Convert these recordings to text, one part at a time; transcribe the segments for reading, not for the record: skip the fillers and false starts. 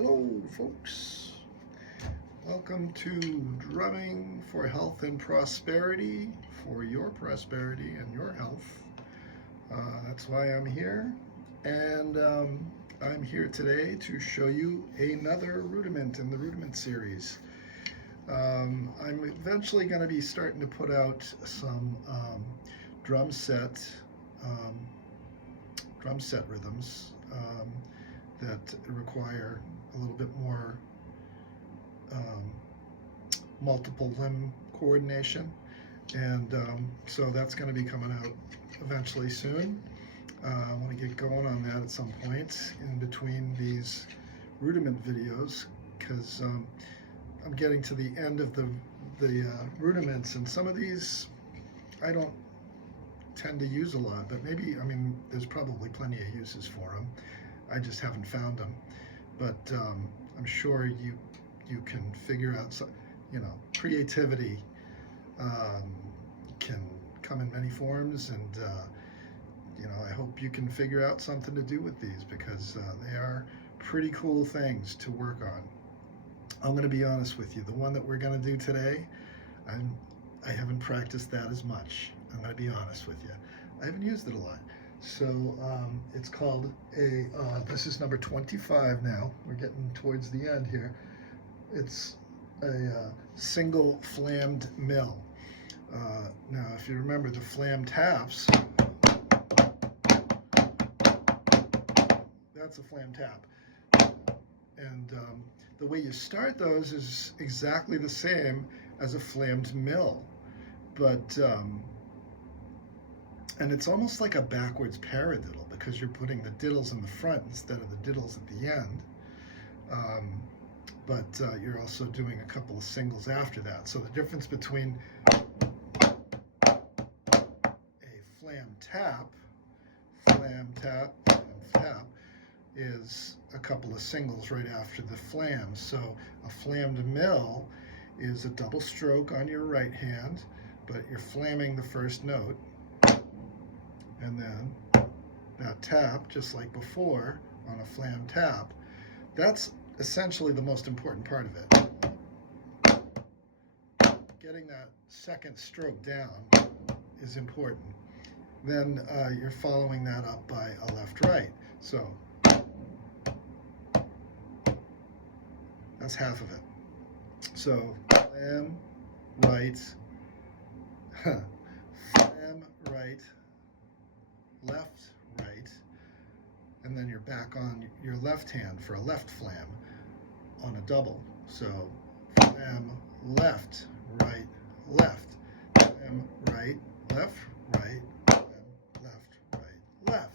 Hello folks, welcome to Drumming for Health and Prosperity, for your prosperity and your health. That's why I'm here, and I'm here today to show you another rudiment in the rudiment series. I'm eventually going to be starting to put out some drum set rhythms that require a little bit more multiple limb coordination, and so that's going to be coming out eventually soon. I want to get going on that at some point in between these rudiment videos, because I'm getting to the end of the rudiments, and some of these I don't tend to use a lot, but maybe, I mean, there's probably plenty of uses for them. I just haven't found them, but I'm sure you can figure out some, creativity can come in many forms, and I hope you can figure out something to do with these, because they are pretty cool things to work on. I'm going to be honest with you, the one that we're going to do today, I haven't practiced that as much. I'm going to be honest with you. I haven't used it a lot. So it's called this is number 25 now. We're getting towards the end here. It's a single flammed mill. Now, if you remember the flam taps, that's a flam tap. And the way you start those is exactly the same as a flammed mill. But and it's almost like a backwards paradiddle, because you're putting the diddles in the front instead of the diddles at the end. But you're also doing a couple of singles after that. So the difference between a flam tap, flam tap, and tap is a couple of singles right after the flam. So a flammed mill is a double stroke on your right hand, but you're flamming the first note. And then that tap, just like before on a flam tap, that's essentially the most important part of it. Getting that second stroke down is important. Then you're following that up by a left-right. So that's half of it. So flam, right, flam, right, left, right, and then you're back on your left hand for a left flam on a double. So flam, left, right, left, flam, right, left, right, flam, left, right, left.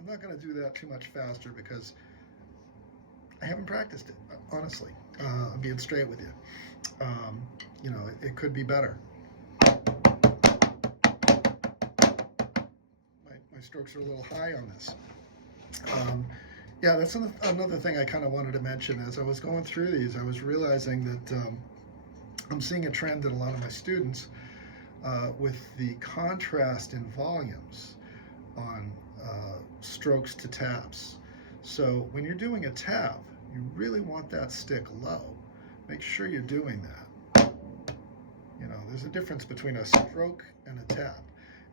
I'm not going to do that too much faster because I haven't practiced it, honestly. I'm being straight with you. It could be better. My strokes are a little high on this. Yeah, that's another thing I kind of wanted to mention. As I was going through these, I was realizing that I'm seeing a trend in a lot of my students with the contrast in volumes on strokes to taps. So when you're doing a tap, you really want that stick low. Make sure you're doing that. There's a difference between a stroke and a tap.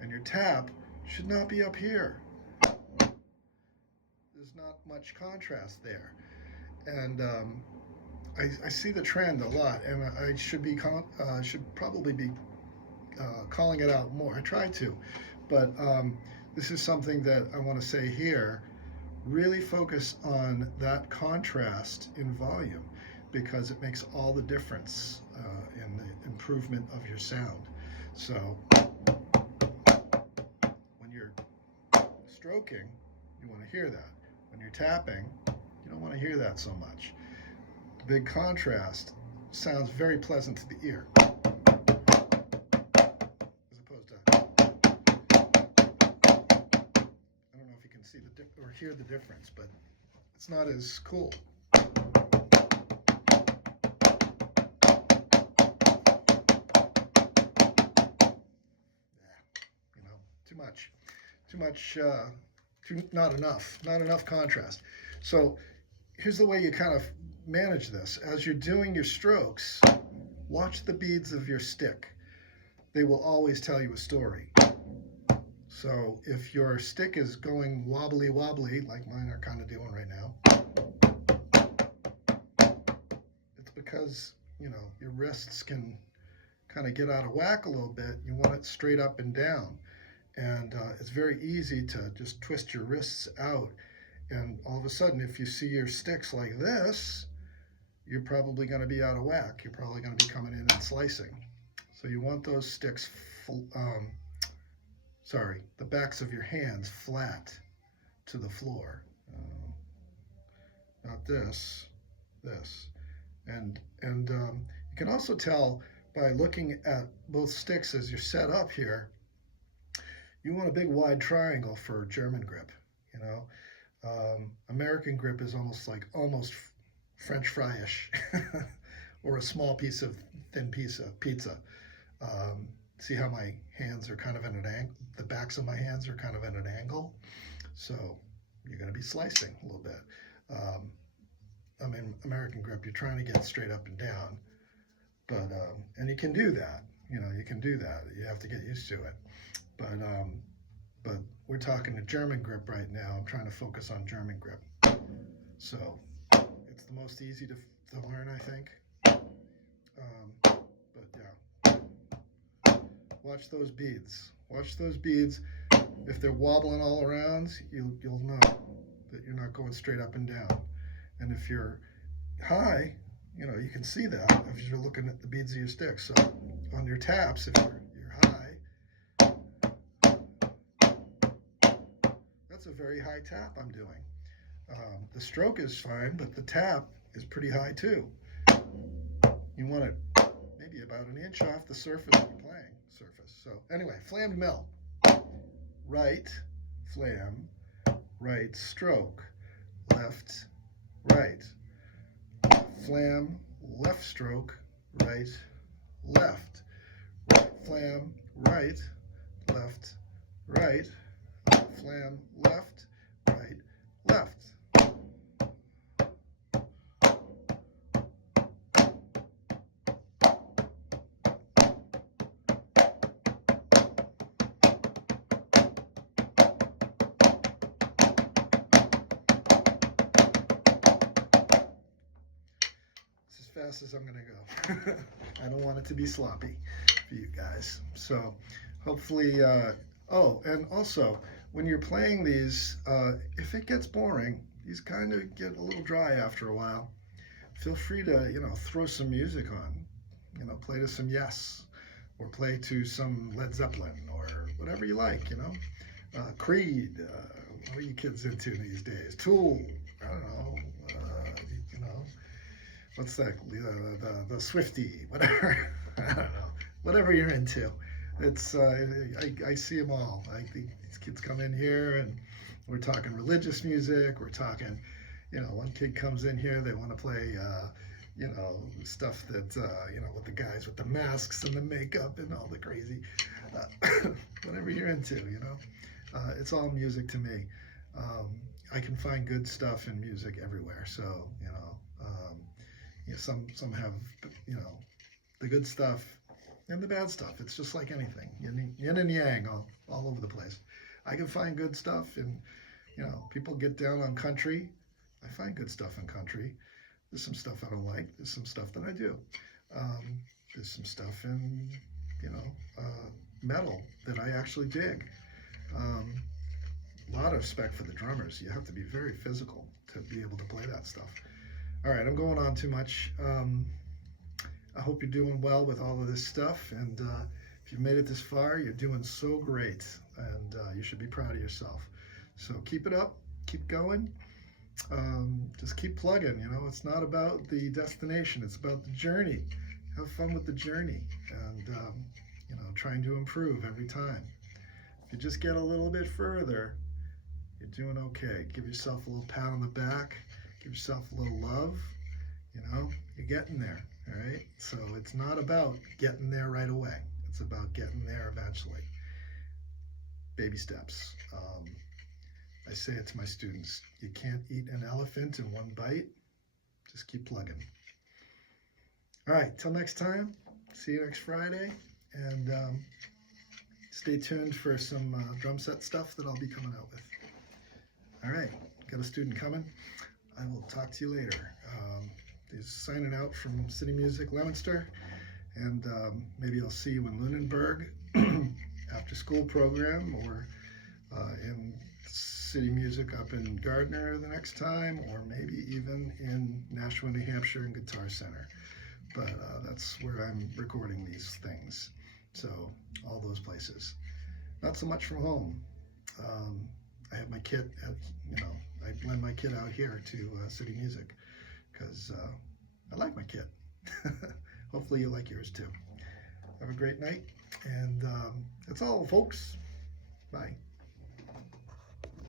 And your tap should not be up here. There's not much contrast there. And I see the trend a lot, and I should probably be calling it out more. I try to, but this is something that I want to say here. Really focus on that contrast in volume, because it makes all the difference in the improvement of your sound. So when you're stroking, you want to hear that. When you're tapping, you don't want to hear that so much. The big contrast sounds very pleasant to the ear, as opposed to, I don't know if you can see or hear the difference, but it's not as cool. not enough contrast. So here's the way you kind of manage this. As you're doing your strokes, watch the beads of your stick. They will always tell you a story. So if your stick is going wobbly wobbly, like mine are kind of doing right now, it's because, you know, your wrists can kind of get out of whack a little bit. You want it straight up and down. And it's very easy to just twist your wrists out. And all of a sudden, if you see your sticks like this, you're probably going to be out of whack. You're probably going to be coming in and slicing. So you want those sticks, the backs of your hands flat to the floor. Not this. And you can also tell by looking at both sticks as you're set up here, you want a big wide triangle for German grip, you know. American grip is almost French fry-ish, or a small thin piece of pizza. See how my hands are kind of at an angle? The backs of my hands are kind of at an angle. So you're going to be slicing a little bit. I mean, American grip, you're trying to get straight up and down. But, and you can do that. You know, you can do that. You have to get used to it. But we're talking to German grip right now. I'm trying to focus on German grip. So it's the most easy to learn, I think. But yeah, watch those beads. Watch those beads. If they're wobbling all around, you'll know that you're not going straight up and down. And if you're high, you know, you can see that if you're looking at the beads of your stick. So on your taps, if you're high, that's a very high tap I'm doing. The stroke is fine, but the tap is pretty high too. You want it maybe about an inch off the surface of your playing surface. So anyway, flammed mill. Right, flam, right stroke, left, right. Flam, left stroke, right, left. Right, flam, right, left, right. Flam, left, right, left. Fast as I'm going to go. I don't want it to be sloppy for you guys. So hopefully, oh, and also when you're playing these, if it gets boring, these kind of get a little dry after a while. Feel free to, you know, throw some music on, you know, play to some Yes, or play to some Led Zeppelin, or whatever you like, you know. Creed, what are you kids into these days? Tool, I don't know, you know. What's that? The Swiftie, whatever. I don't know. Whatever you're into. It's I see them all. These kids come in here and we're talking religious music. We're talking, you know, one kid comes in here, they want to play, you know, stuff that, you know, with the guys with the masks and the makeup and all the crazy, whatever you're into, you know. It's all music to me. I can find good stuff in music everywhere. So, you know, some have, you know, the good stuff and the bad stuff. It's just like anything, yin and yang, all over the place. I can find good stuff, and, you know, people get down on country. I find good stuff in country. There's some stuff I don't like. There's some stuff that I do. There's some stuff in, you know, metal that I actually dig. A lot of respect for the drummers. You have to be very physical to be able to play that stuff. All right, I'm going on too much. I hope you're doing well with all of this stuff, and if you've made it this far, you're doing so great, and you should be proud of yourself. So keep it up, keep going, just keep plugging. You know, it's not about the destination, it's about the journey. Have fun with the journey, and you know, trying to improve every time. If you just get a little bit further, you're doing okay. Give yourself a little pat on the back. Give yourself a little love, you know, you're getting there, all right? So it's not about getting there right away. It's about getting there eventually. baby steps. I say it to my students, you can't eat an elephant in one bite. Just keep plugging. All right, till next time. See you next Friday. And stay tuned for some drum set stuff that I'll be coming out with. All right, got a student coming. I will talk to you later. He's signing out from City Music Leominster. And maybe I'll see you in Lunenburg after school program, or in City Music up in Gardner the next time, or maybe even in Nashua, New Hampshire and Guitar Center. But that's where I'm recording these things. So all those places. Not so much from home. I have my kit, I lend my kit out here to City Music because I like my kit. Hopefully you like yours too. Have a great night, and that's all, folks. Bye.